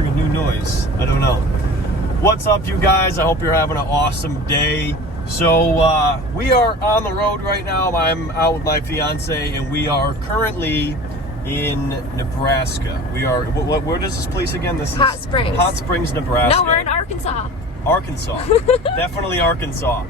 hearing a new noise. I don't know. What's up, you guys? I hope you're having an awesome day. So we are on the road right now. I'm out with my fiance, and we are currently in Nebraska. We are. Where does this place again? This is Hot Springs. Hot Springs, Nebraska. No, we're in Arkansas. Arkansas. Definitely Arkansas.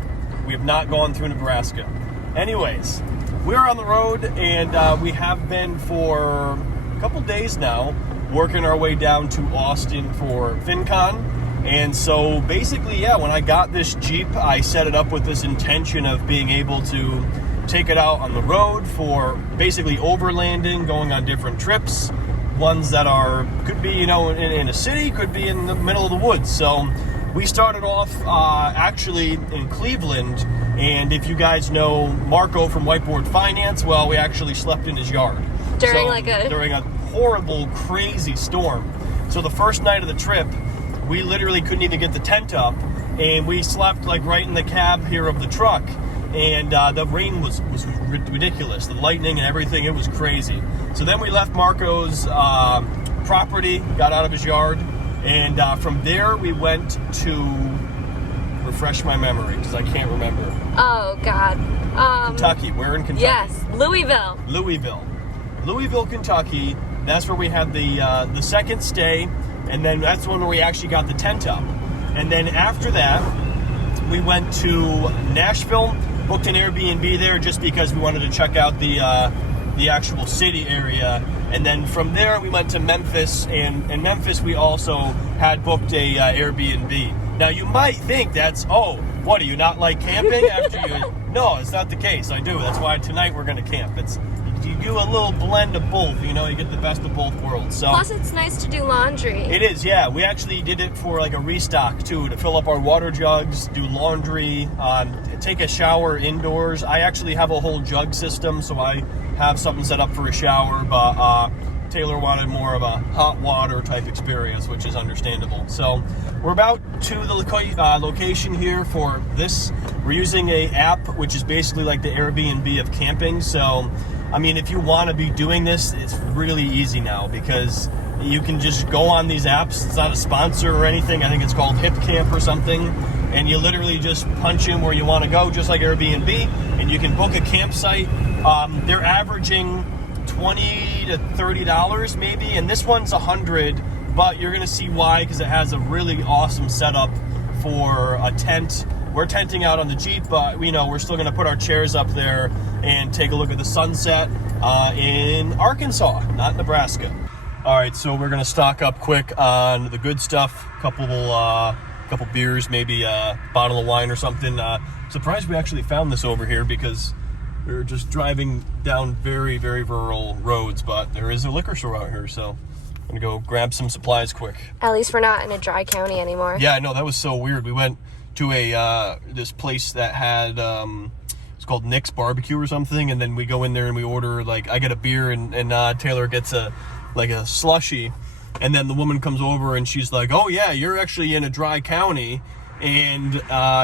We have not gone through Nebraska. Anyways, we're on the road, and we have been for a couple days now, working our way down to Austin for FinCon. And so basically, yeah, when I got this Jeep, I set it up with this intention of being able to take it out on the road for basically overlanding, going on different trips, ones that could be, in a city, could be in the middle of the woods. So we started off actually in Cleveland, and if you guys know Marco from Whiteboard Finance, well, we actually slept in his yard. During a horrible, crazy storm. So the first night of the trip, we literally couldn't even get the tent up, and we slept like right in the cab here of the truck. And the rain was ridiculous. The lightning and everything, it was crazy. So then we left Marco's property, got out of his yard, and from there we went to, refresh my memory because I can't remember. Oh, God. Kentucky. We're in Kentucky. Yes, Louisville, Kentucky. That's where we had the second stay, and then that's when we actually got the tent up. And then after that, we went to Nashville, booked an Airbnb there just because we wanted to check out the actual city area. And then from there, we went to Memphis, and in Memphis, we also had booked a Airbnb. Now, you might think that's, what, do you not like camping after you... No, it's not the case. I do. That's why tonight we're going to camp. You do a little blend of both, you get the best of both worlds. So plus, it's nice to do laundry. It is, yeah. We actually did it for like a restock too, to fill up our water jugs, do laundry, take a shower indoors. I actually have a whole jug system, so I have something set up for a shower, but Taylor wanted more of a hot water type experience, which is understandable. So we're about to the location here for this. We're using a app, which is basically like the Airbnb of camping. So I mean, if you want to be doing this, it's really easy now because you can just go on these apps. It's not a sponsor or anything. I think it's called Hip Camp or something. And you literally just punch in where you want to go, just like Airbnb, and you can book a campsite. They're averaging $20 to $30 maybe, and this one's $100, but you're going to see why, because it has a really awesome setup for a tent. We're tenting out on the Jeep, but we're still going to put our chairs up there and take a look at the sunset in Arkansas, not Nebraska. All right, so we're going to stock up quick on the good stuff. Couple beers, maybe a bottle of wine or something. Surprised we actually found this over here because we were just driving down very, very rural roads, but there is a liquor store out here, so I'm going to go grab some supplies quick. At least we're not in a dry county anymore. Yeah, I know, that was so weird. We went to this place that had it's called Nick's Barbecue or something, and then we go in there and we order, like, I get a beer and Taylor gets a slushie, and then the woman comes over and she's like, oh yeah, you're actually in a dry county, and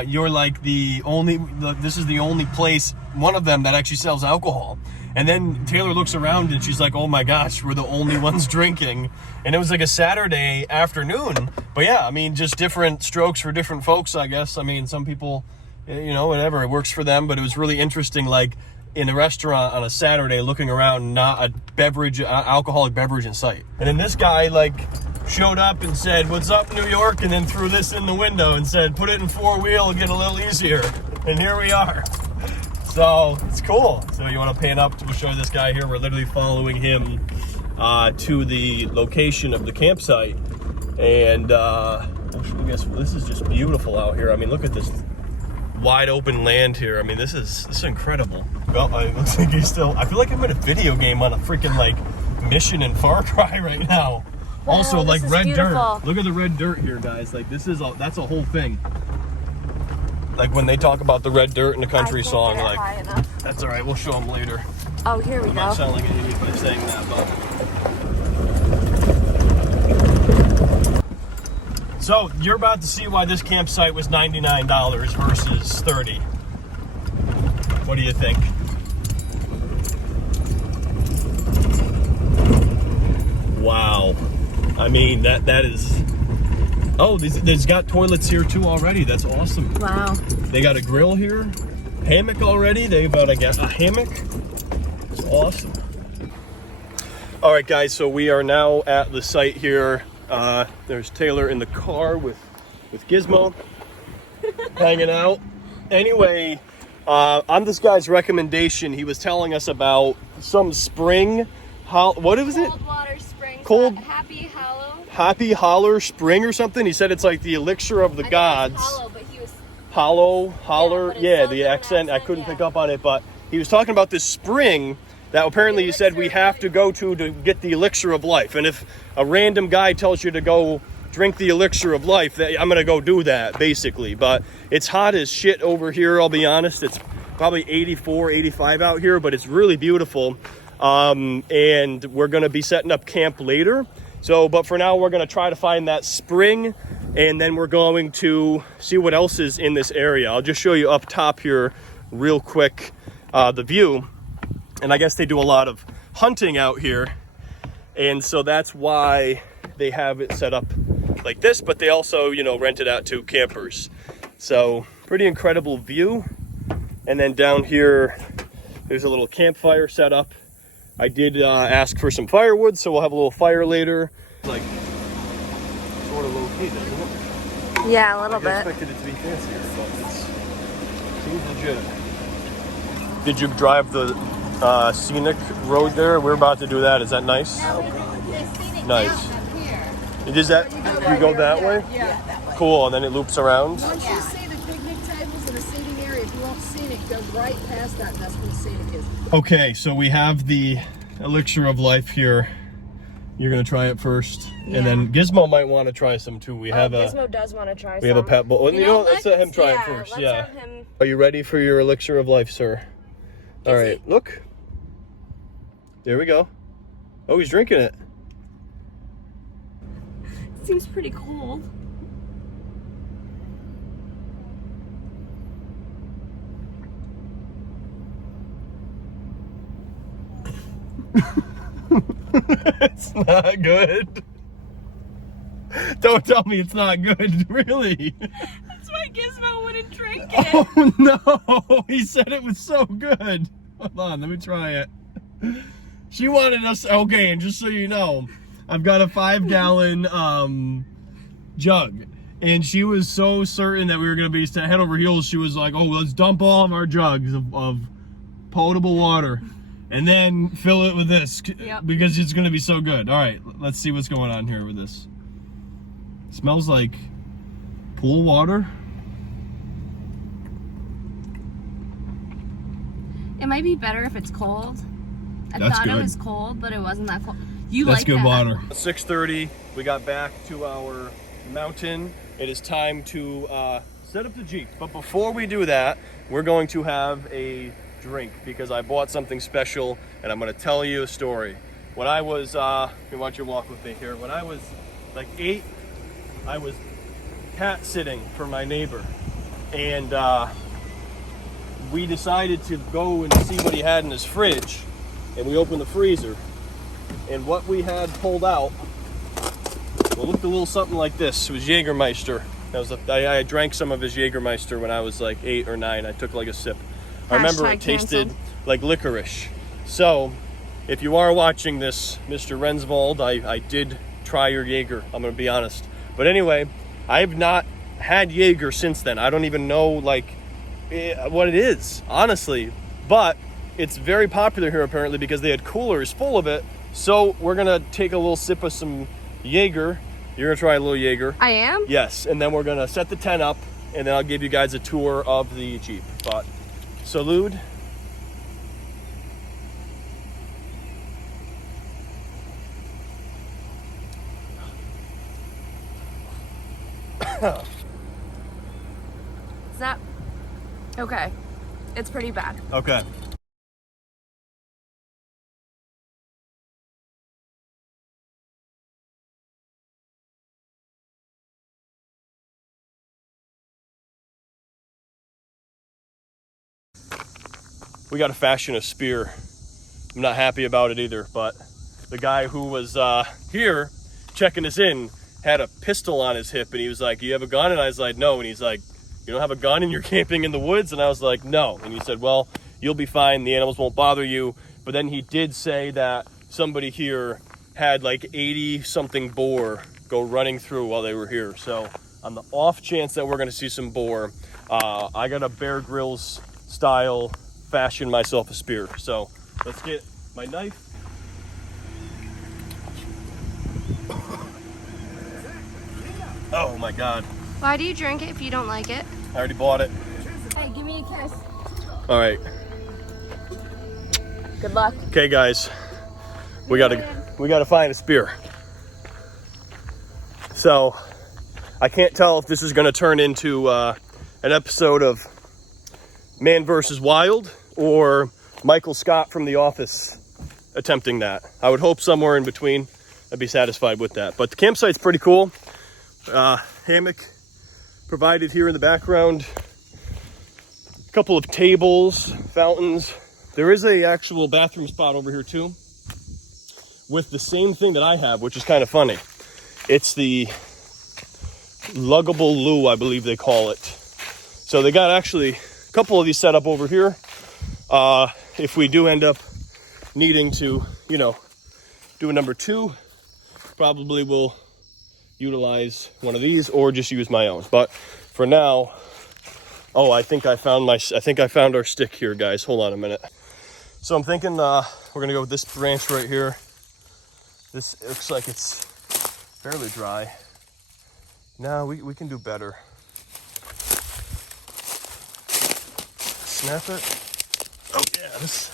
you're like this is the only place, one of them, that actually sells alcohol. And then Taylor looks around and she's like, oh my gosh, we're the only ones drinking. And it was like a Saturday afternoon. But yeah, I mean, just different strokes for different folks, I guess. I mean, some people, whatever, it works for them. But it was really interesting, like in a restaurant on a Saturday, looking around, not a alcoholic beverage in sight. And then this guy showed up and said, what's up, New York? And then threw this in the window and said, put it in 4-wheel and get a little easier. And here we are. So it's cool. So you want to pan up? We'll show this guy here. We're literally following him to the location of the campsite. And I guess this is just beautiful out here. I mean, look at this wide open land here. I mean, this is incredible. Well, it looks like he's still, I feel like I'm in a video game on a freaking mission in Far Cry right now. Wow, also, like red beautiful dirt. Look at the red dirt here, guys. Like that's a whole thing. Like when they talk about the red dirt in the country song, like, that's all right, we'll show them later. Oh, here we go. I'm not sounding like an idiot by saying that, but. So you're about to see why this campsite was $99 versus $30. What do you think? Wow. I mean, that is... Oh, there's got toilets here too already. That's awesome. Wow. They got a grill here. Hammock already. They've got a hammock. It's awesome. All right, guys, so we are now at the site here. There's Taylor in the car with Gizmo hanging out. Anyway, on this guy's recommendation, he was telling us about some spring. What was it? Cold water spring. Cold. Happy Holler Spring or something. He said it's like the elixir of the gods. Hollow, but he was Holler. Yeah, The accent. I couldn't pick up on it, but he was talking about this spring that apparently he said we have to go to get the elixir of life. And if a random guy tells you to go drink the elixir of life, I'm gonna go do that basically. But it's hot as shit over here, I'll be honest. It's probably 84, 85 out here, but it's really beautiful. And we're gonna be setting up camp later. So, but for now, we're going to try to find that spring, and then we're going to see what else is in this area. I'll just show you up top here real quick, the view. And I guess they do a lot of hunting out here. And so that's why they have it set up like this, but they also, you know, rent it out to campers. So pretty incredible view. And then down here, there's a little campfire set up. I did ask for some firewood, so we'll have a little fire later. Like, sort of low-key, doesn't it? Yeah, a little bit. I expected it to be fancier, but it seems legit. Did you drive the Scenic Road there? We're about to do that. Is that nice? Nice. Is that, you go that way? Yeah, that way. Cool, and then it loops around? Once you see the picnic tables and the seating area, if you want Scenic, go right past that, and that's where Scenic is. Okay, so we have the elixir of life here. You're gonna try it first, and then Gizmo might want to try some too. We have Gizmo does want to try some. We have a pet bowl. You know, let's let him try it first. Let's Yeah. have him. Are you ready for your elixir of life, sir? All right, look. There we go. Oh, he's drinking it. Seems pretty cold. It's not good. Don't tell me it's not good, really. That's why Gizmo wouldn't drink it. Oh no, he said it was so good. Hold on, let me try it. She wanted us, okay, and just so you know, I've got a 5-gallon jug, and she was so certain that we were gonna be head over heels. She was like, oh, let's dump all of our jugs of potable water and then fill it with this because it's gonna be so good. All right, let's see what's going on here with this. It smells like pool water. It might be better if it's cold. I That's thought good. it was cold, but it wasn't that cold. You That's like good that? water. 6:30, we got back to our mountain. It is time to set up the Jeep. But before we do that, we're going to have a drink because I bought something special and I'm going to tell you a story. When I was, you want you to walk with me here. When I was like 8, I was cat sitting for my neighbor, and we decided to go and see what he had in his fridge, and we opened the freezer, and what we had pulled out, well, it looked a little something like this. It was Jgermeister. I drank some of his Jgermeister when I was like 8 or 9. I took like a sip. I remember it tasted like licorice. So, if you are watching this, Mr. Rensvold, I did try your Jaeger, I'm gonna be honest. But anyway, I've not had Jaeger since then. I don't even know like what it is, honestly. But it's very popular here apparently because they had coolers full of it. So we're gonna take a little sip of some Jaeger. You're gonna try a little Jaeger. I am? Yes, and then we're gonna set the tent up, and then I'll give you guys a tour of the Jeep. But salud. Is that okay? It's pretty bad. Okay. We got to fashion a spear. I'm not happy about it either, but the guy who was here, checking us in had a pistol on his hip, and he was like, "You have a gun?" And I was like, "No." And he's like, "You don't have a gun and you're camping in the woods?" And I was like, "No." And he said, "Well, you'll be fine. The animals won't bother you." But then he did say that somebody here had like 80 something boar go running through while they were here. So on the off chance that we're going to see some boar, I got a Bear Grylls style fashion myself a spear. So let's get my knife. Oh my God. Why do you drink it if you don't like it? I already bought it. Hey, give me a kiss. All right. Good luck. Okay, guys. We gotta find a spear. So I can't tell if this is gonna turn into an episode of Man vs. Wild or Michael Scott from The Office attempting that. I would hope somewhere in between. I'd be satisfied with that. But the campsite's pretty cool. Hammock provided here in the background. A couple of tables, fountains. There is a actual bathroom spot over here too, with the same thing that I have, which is kind of funny. It's the luggable loo, I believe they call it. So they got actually a couple of these set up over here. If we do end up needing to, you know, do a number 2, probably will utilize one of these or just use my own. But for now, oh, I think I found our stick here, guys. Hold on a minute. So I'm thinking we're gonna go with this branch right here. This looks like it's fairly dry. No, we can do better. Snap it. Oh yeah, this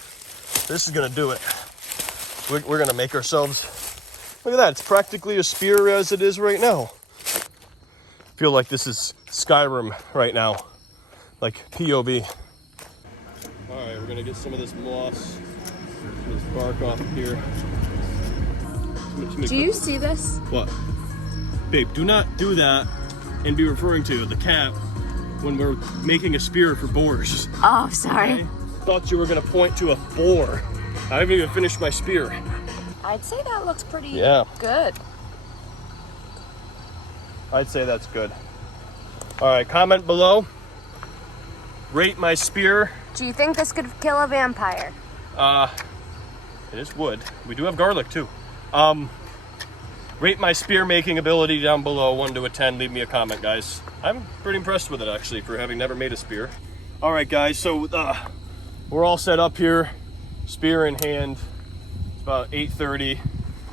is gonna do it. We're gonna make ourselves. Look at that, it's practically a spear as it is right now. I feel like this is Skyrim right now, like POV. All right, we're gonna get some of this moss, this bark off of here. Do you see this? What? Babe, do not do that and be referring to the cat when we're making a spear for boars. Oh, sorry. Okay? Thought you were gonna point to a boar. I haven't even finished my spear. I'd say that looks pretty good. I'd say that's good. All right, comment below. Rate my spear. Do you think this could kill a vampire? It is wood. We do have garlic too. Rate my spear making ability down below, 1 to a 10. Leave me a comment, guys. I'm pretty impressed with it actually, for having never made a spear. All right, guys. So we're all set up here, spear in hand. It's about 8:30.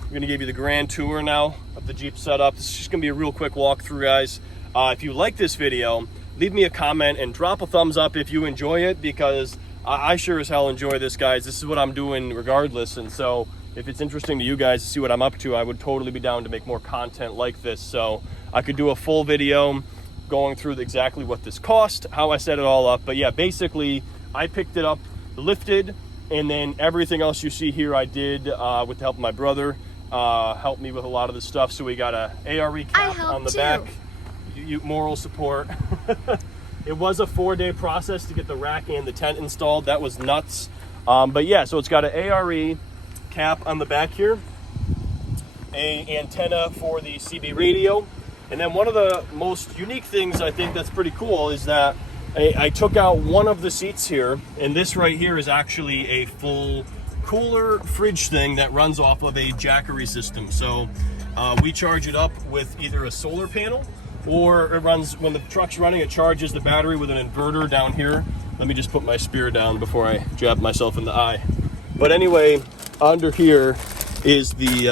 I'm gonna give you the grand tour now of the Jeep setup. This is just gonna be a real quick walkthrough, guys. If you like this video, leave me a comment and drop a thumbs up if you enjoy it, because I sure as hell enjoy this, guys. This is what I'm doing regardless, and so if it's interesting to you guys to see what I'm up to, I would totally be down to make more content like this. So I could do a full video going through exactly what this cost, how I set it all up. But yeah, basically I picked it up lifted, and then everything else you see here I did with the help of my brother. Helped me with a lot of the stuff. So we got a ARE cap on the back. Moral support. It was a 4-day process to get the rack and the tent installed. That was nuts. But yeah, so it's got an ARE cap on the back here, a antenna for the CB radio, and then one of the most unique things I think that's pretty cool is that I took out one of the seats here, and this right here is actually a full cooler fridge thing that runs off of a Jackery system. So we charge it up with either a solar panel, or it runs, when the truck's running, it charges the battery with an inverter down here. Let me just put my spear down before I jab myself in the eye. But anyway, under here is the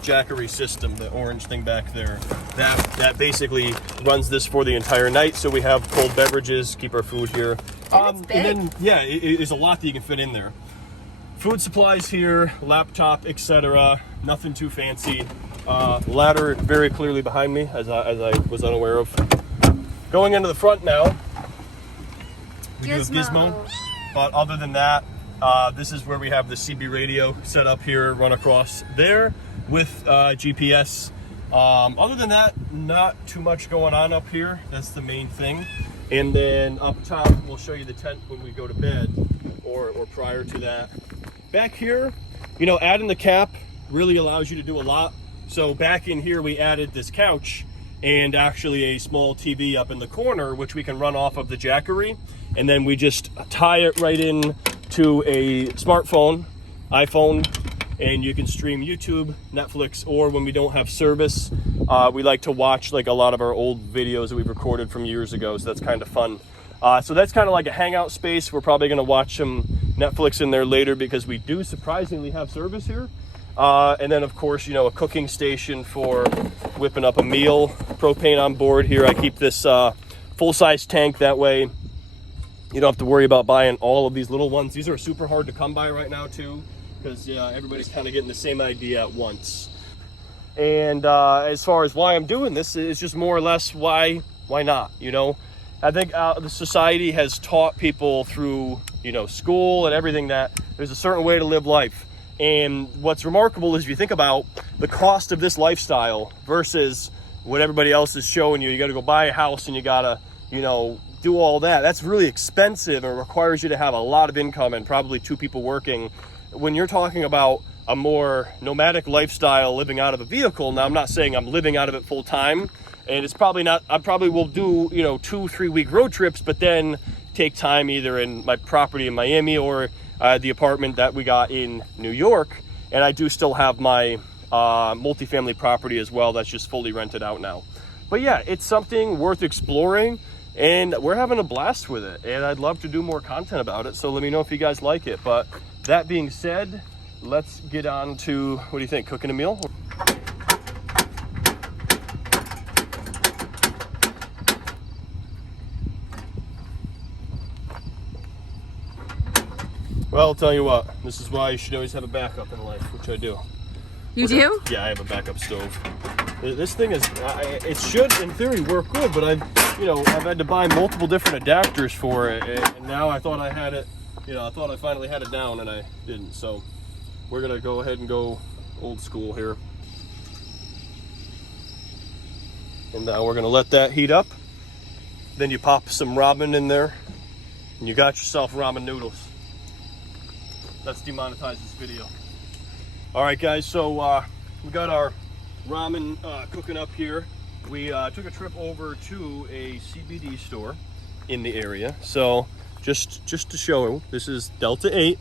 Jackery system, the orange thing back there. That basically runs this for the entire night, so we have cold beverages, keep our food here. And then, yeah, it is a lot that you can fit in there. Food supplies here, laptop, etc. Nothing too fancy. Ladder very clearly behind me, as I was unaware of. Going into the front now, we do have Gizmo. But other than that, this is where we have the CB radio set up here, run across there with GPS. Other than that, not too much going on up here. That's the main thing. And then up top, we'll show you the tent when we go to bed, or prior to that. Back here, you know, adding the cap really allows you to do a lot So back in here, we added this couch and actually a small TV up in the corner, which we can run off of the Jackery. And then we just tie it right in to a smartphone, iPhone, and you can stream YouTube, Netflix, or when we don't have service, we like to watch like a lot of our old videos that we've recorded from years ago, so that's kind of fun. So that's kind of like a hangout space. We're probably going to watch some Netflix in there later because we do surprisingly have service here. And then of course, you know, a cooking station for whipping up a meal. Propane on board here. I keep this full-size tank, that way you don't have to worry about buying all of these little ones. These are super hard to come by right now too, because everybody's kind of getting the same idea at once. And as far as why I'm doing this, is just more or less why not, you know? I think the society has taught people through, you know, school and everything that there's a certain way to live life. And what's remarkable is if you think about the cost of this lifestyle versus what everybody else is showing you. You got to go buy a house and you got to, you know, do all that. That's really expensive and requires you to have a lot of income and probably 2 people working. When you're talking about a more nomadic lifestyle living out of a vehicle, now I'm not saying I'm living out of it full time, and it's probably not, I probably will do, you know, 2-3 week road trips, but then take time either in my property in Miami or the apartment that we got in New York. And I do still have my multifamily property as well that's just fully rented out now. But yeah, it's something worth exploring, and we're having a blast with it, and I'd love to do more content about it, so let me know if you guys like it. But that being said, let's get on to, what do you think, cooking a meal? Well, I'll tell you what, this is why you should always have a backup in life, which I do. You do? Yeah, I have a backup stove. This thing is, it should in theory work good, but I've had to buy multiple different adapters for it, and now I thought I had it, I thought I finally had it down, and I didn't. So we're gonna go ahead and go old school here. And now we're gonna let that heat up. Then you pop some ramen in there, and you got yourself ramen noodles. Let's demonetize this video. All right, guys, so we got our ramen cooking up here. We took a trip over to a CBD store in the area. So just to show you, this is Delta 8,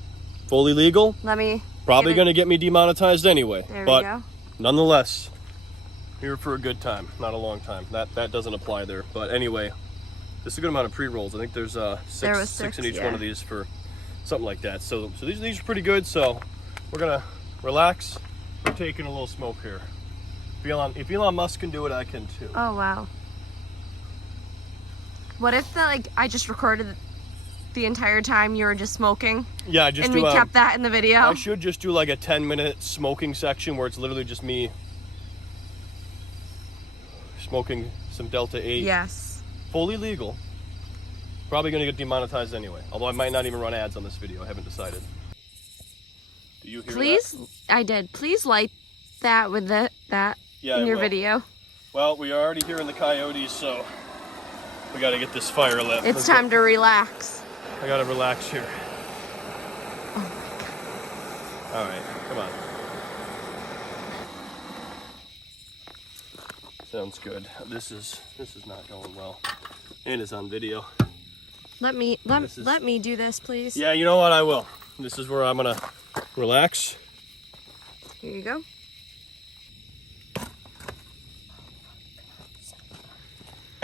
fully legal. Let me. Probably gonna get me demonetized anyway. There but we go. Nonetheless, here for a good time, not a long time. That doesn't apply there. But anyway, this is a good amount of pre-rolls. I think there's six in each one of these for something like that. So these are pretty good. So we're gonna relax. We're taking a little smoke here. If Elon Musk can do it, I can too. Oh wow. What if I just recorded the entire time you were just smoking? Yeah, and we kept that in the video. I should just do like a 10-minute smoking section where it's literally just me smoking some Delta 8. Yes. Fully legal. Probably gonna get demonetized anyway. Although I might not even run ads on this video. I haven't decided. Do you hear that? I did. Please light that with that in your video. Well, we are already hearing the coyotes, so we got to get this fire lit. It's time to relax. I got to relax here. Oh my God. All right, come on. Sounds good. This is not going well, and it's on video. Let me do this, please. Yeah, you know what? I will. This is where I'm gonna relax. Here you go.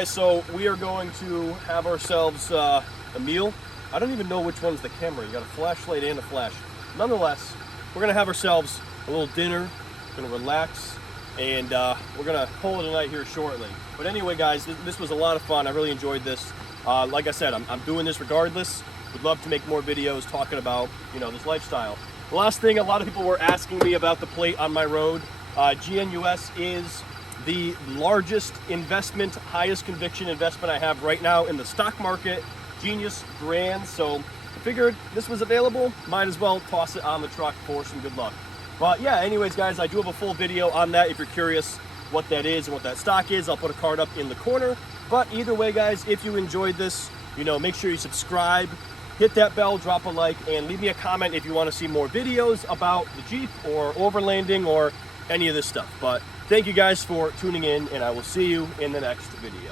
So we are going to have ourselves a meal. I don't even know which one's the camera. You got a flashlight and a flash. Nonetheless, we're gonna have ourselves a little dinner. We're gonna relax, and we're gonna call it a night here shortly. But anyway, guys, this was a lot of fun. I really enjoyed this. Like I said, I'm doing this regardless. Would love to make more videos talking about, this lifestyle. The last thing, a lot of people were asking me about the plate on my road. GNUS is the largest investment, highest conviction investment I have right now in the stock market. Genius brand. So I figured this was available. Might as well toss it on the truck for some good luck. But yeah, anyways, guys, I do have a full video on that if you're curious what that is and what that stock is. I'll put a card up in the corner. But either way, guys, if you enjoyed this, make sure you subscribe, hit that bell, drop a like, and leave me a comment if you want to see more videos about the Jeep or overlanding or any of this stuff. But Thank you guys for tuning in, and I will see you in the next video.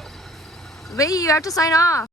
Wait, you have to sign off.